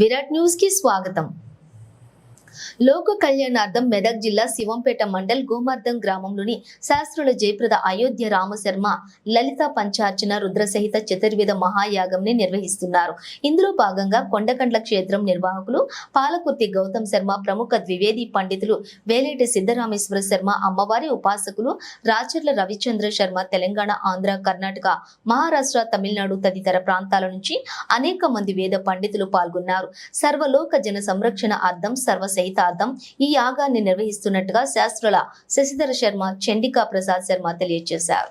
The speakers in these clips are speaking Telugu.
విరాట్ న్యూస్ కి స్వాగతం. లోక కళ్యాణార్థం మెదక్ జిల్లా శివంపేట మండల్ గోమార్దం గ్రామంలోని శాస్త్రుల జయప్రద అయోధ్య రామశర్మ లలిత పంచార్చన రుద్రసహిత చతుర్వేద మహాయాగంని నిర్వహిస్తున్నారు. ఇందులో భాగంగా కొండకండ్ల క్షేత్రం నిర్వాహకులు పాలకుర్తి గౌతమ్ శర్మ, ప్రముఖ ద్వివేది పండితులు వేలేటి సిద్ధరామేశ్వర శర్మ, అమ్మవారి ఉపాసకులు రాచర్ల రవిచంద్ర శర్మ తెలంగాణ, ఆంధ్ర, కర్ణాటక, మహారాష్ట్ర, తమిళనాడు తదితర ప్రాంతాల నుంచి అనేక మంది వేద పండితులు పాల్గొన్నారు. సర్వలోక జన సంరక్షణ అర్థం సర్వసహితార్థం ఈ యాగాన్ని నిర్వహిస్తున్నట్టుగా శాస్త్రుల శశిధర శర్మ, చండికా ప్రసాద్ శర్మ తెలియజేశారు.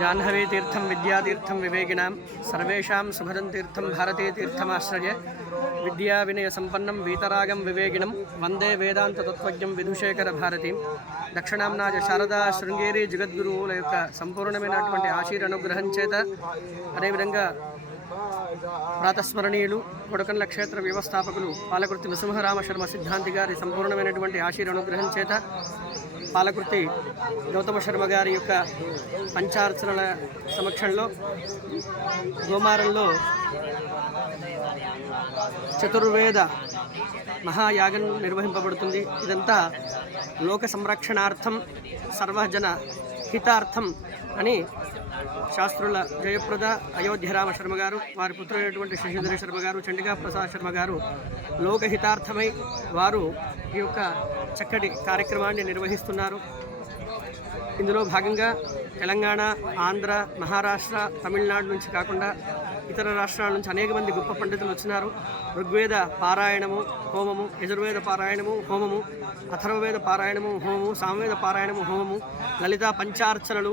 जाह्नवी तीर्थम विद्यातीर्थम विवेकिनां सर्वेषां सुभदं तीर्थम भारती तीर्थमाश्रये विद्या विनय संपन्नं वीतरागं विवेकिनं वंदे वेदांत तत्वज्ञं विधुशेखर भारतीं दक्षिणाम्नाज शारदा शृंगेरी जगद्गुरुవుల యొక్క సంపూర్ణమైనటువంటి ఆశీర్వాదనుగ్రహం చేత అదేవిధంగా ప్రాతస్మరణీయులు కొడకండ్ల క్షేత్ర వ్యవస్థాపకులు పాలకుర్తి నృసింహరామ శర్మ సిద్ధాంతి గారి సంపూర్ణమైనటువంటి ఆశీర్వాదనుగ్రహం చేత పాలకుర్తి గౌతమ శర్మ గారి యొక్క పంచార్చనల సమక్షంలో గోమారంలో చతుర్వేద మహాయాగం నిర్వహింపబడుతుంది. ఇదంతా లోక సంరక్షణార్థం సర్వజన హితార్థం అని శాస్త్రుల జయప్రద అయోధ్య రామ శర్మ గారు, వారి పుత్రుడైనటువంటి శశిధర శర్మ గారు, చండికా ప్రసాద్ శర్మ గారు లోకహితార్థమై వారు ఈ యొక్క చక్కటి కార్యక్రమాన్ని నిర్వహిస్తున్నారు. ఇందులో భాగంగా తెలంగాణ, ఆంధ్ర, మహారాష్ట్ర, తమిళనాడు నుంచి కాకుండా ఇతర రాష్ట్రాల నుంచి అనేక మంది గొప్ప పండితులు వచ్చినారు. ఋగ్వేద పారాయణము హోమము, యజుర్వేద పారాయణము హోమము, అథర్వవేద పారాయణము హోమము, సామవేద పారాయణము హోమము, లలిత పంచార్చనలు,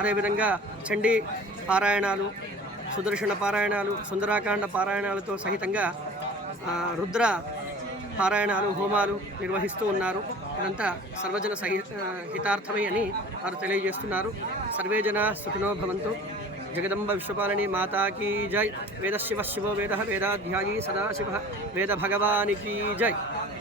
అదేవిధంగా చండీ పారాయణాలు, సుదర్శన పారాయణాలు, సుందరాకాండ పారాయణాలతో సహితంగా రుద్ర పారాయణాలు, హోమాలు నిర్వహిస్తూ ఉన్నారు. ఇదంతా సర్వజన హితార్థమై అని వారు తెలియజేస్తున్నారు. సర్వే జన సుఖినో భవంతు. జగదంబ విశ్వపాలని మాతాకి జై. వేద శివ శివో వేద వేదాధ్యాయీ సదాశివ వేద భగవానికి జై.